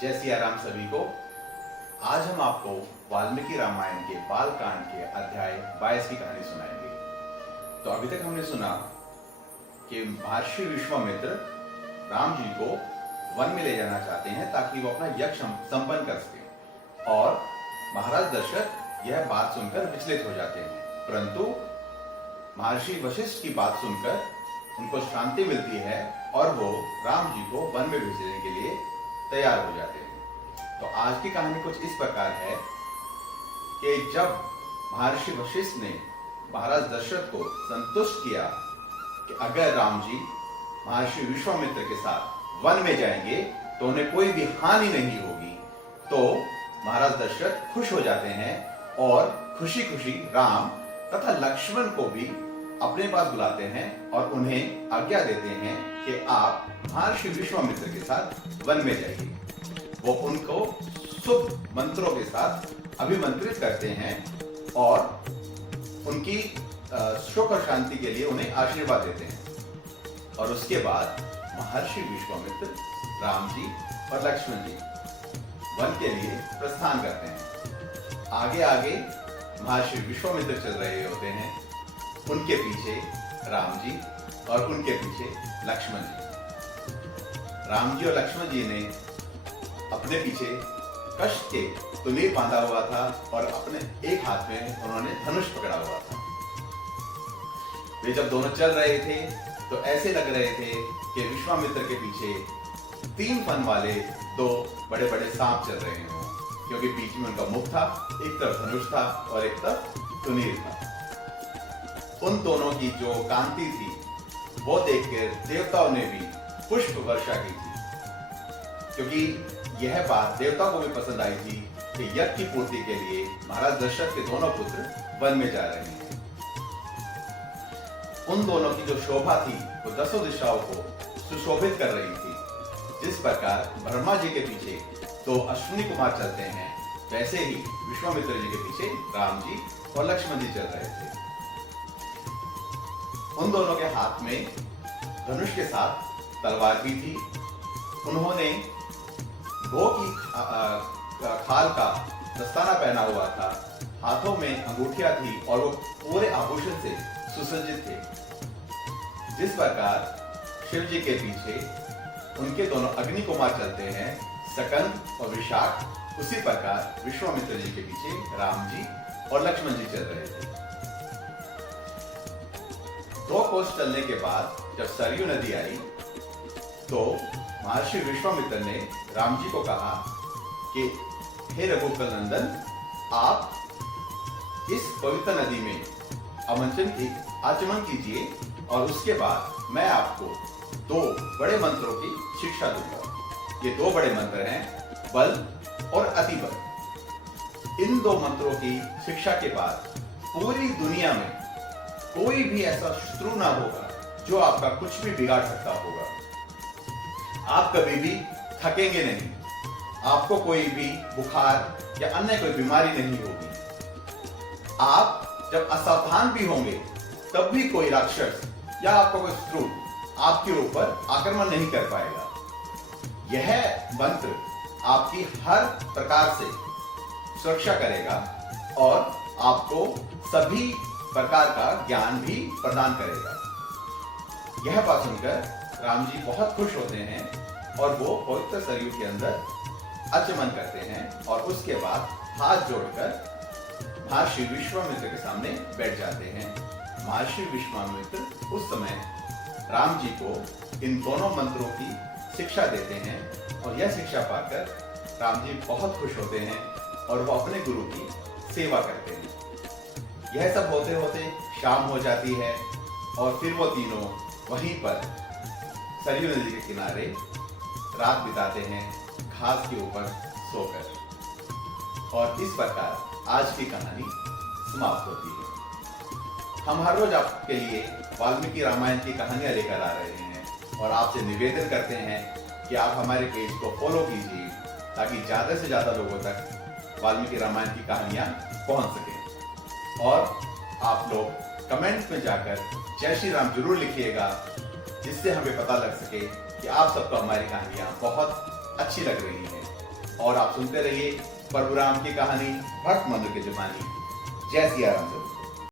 जय सिया राम सभी को। आज हम आपको वाल्मीकि रामायण के बाल कांड के अध्याय 22 की कहानी सुनाएंगे। तो अभी तक हमने सुना कि महर्षि विश्वामित्र राम जी को वन में ले जाना चाहते हैं ताकि वो अपना यज्ञ संपन्न कर सके, और महाराज दशरथ यह बात सुनकर विचलित हो जाते हैं, परंतु महर्षि वशिष्ठ की बात सुनकर उनको शांति मिलती है और वो राम जी को वन में भेजने के लिए तैयार हो जाते हैं। तो आज की कहानी कुछ इस प्रकार है कि जब महर्षि वशिष्ठ ने महाराज दशरथ को संतुष्ट किया कि अगर राम जी महर्षि विश्वामित्र के साथ वन में जाएंगे तो उन्हें कोई भी हानि नहीं होगी, तो महाराज दशरथ खुश हो जाते हैं और खुशी खुशी राम तथा लक्ष्मण को भी अपने पास बुलाते हैं और उन्हें आज्ञा देते हैं कि आप महर्षि विश्वामित्र के साथ वन में जाइए। वो उनको शुभ मंत्रों के साथ अभिमंत्रित करते हैं और उनकी सुख और शांति के लिए उन्हें आशीर्वाद देते हैं। और उसके बाद महर्षि विश्वामित्र राम जी और लक्ष्मण जी वन के लिए प्रस्थान करते हैं। आगे आगे महर्षि विश्वामित्र चल रहे होते हैं, उनके पीछे राम जी और उनके पीछे लक्ष्मण जी। राम जी और लक्ष्मण जी ने अपने पीछे कष्ट के तुनीर बांधा हुआ था और अपने एक हाथ में उन्होंने धनुष पकड़ा हुआ था। वे जब दोनों चल रहे थे तो ऐसे लग रहे थे कि विश्वामित्र के पीछे 3 फन वाले 2 बड़े बड़े सांप चल रहे हों, क्योंकि बीच में उनका मुख था, एक तरफ धनुष था और एक तरफ तुनीर था। उन दोनों की जो कांति थी वो देखकर देवताओं ने भी पुष्प वर्षा की थी, क्योंकि यह बात देवताओं को भी पसंद आई थी कि यज्ञ की पूर्ति के लिए महाराज दशरथ के दोनों पुत्र वन में जा रहे हैं। उन दोनों की जो शोभा थी वो 10 दिशाओं को सुशोभित कर रही थी। जिस प्रकार ब्रह्मा जी के पीछे 2 अश्विनी कुमार चलते हैं, वैसे ही विश्वामित्र जी के पीछे राम जी और लक्ष्मण जी चल रहे थे। उन दोनों के हाथ में धनुष के साथ तलवार भी थी। उन्होंने गो की खाल का दस्ताना पहना हुआ था, हाथों में अंगूठियां थी और वो पूरे आभूषण से सुसज्जित थे। जिस प्रकार शिव जी के पीछे उनके दोनों अग्नि कुमार चलते हैं, सकंद और विशाख, उसी प्रकार विश्वामित्र जी के पीछे राम जी और लक्ष्मण जी चल रहे थे। 2 कोस चलने के बाद जब सरयू नदी आई तो महर्षि विश्वामित्र ने राम जी को कहा कि हे रघुकुल नंदन, आप इस पवित्र नदी में आचमन कीजिए और उसके बाद मैं आपको 2 बड़े मंत्रों की शिक्षा दूंगा। ये 2 बड़े मंत्र हैं, बल और अतिबल। इन 2 मंत्रों की शिक्षा के बाद पूरी दुनिया में कोई भी ऐसा शत्रु ना होगा जो आपका कुछ भी बिगाड़ सकता होगा। आप कभी भी थकेंगे नहीं, आपको कोई भी बुखार या अन्य कोई बीमारी नहीं होगी। आप जब असावधान भी होंगे तब भी कोई राक्षस या आपका कोई शत्रु आपके ऊपर आक्रमण नहीं कर पाएगा। यह मंत्र आपकी हर प्रकार से सुरक्षा करेगा और आपको सभी प्रकार का ज्ञान भी प्रदान करेगा। यह बात सुनकर राम जी बहुत खुश होते हैं और वो पवित्र सरयू के अंदर आचमन करते हैं और उसके बाद हाथ जोड़कर महर्षि विश्वामित्र के सामने बैठ जाते हैं। महर्षि विश्वामित्र उस समय राम जी को इन दोनों मंत्रों की शिक्षा देते हैं और यह शिक्षा पाकर राम जी बहुत खुश होते हैं और वो अपने गुरु की सेवा करते हैं। यह सब होते होते शाम हो जाती है और फिर वो तीनों वहीं पर सरयू नदी के किनारे रात बिताते हैं, घास के ऊपर सोकर। और इस प्रकार आज की कहानी समाप्त होती है। हम हर रोज आपके लिए वाल्मीकि रामायण की कहानियां लेकर आ रहे हैं और आपसे निवेदन करते हैं कि आप हमारे पेज को फॉलो कीजिए ताकि ज्यादा से ज्यादा लोगों तक वाल्मीकि रामायण की कहानियां पहुंच सके। और आप लोग कमेंट्स में जाकर जय श्री राम जरूर लिखिएगा, जिससे हमें पता लग सके कि आप सबको हमारी कहानियां बहुत अच्छी लग रही हैं। और आप सुनते रहिए प्रभु राम की कहानी भक्त मनु की जुबानी। जय सिया राम।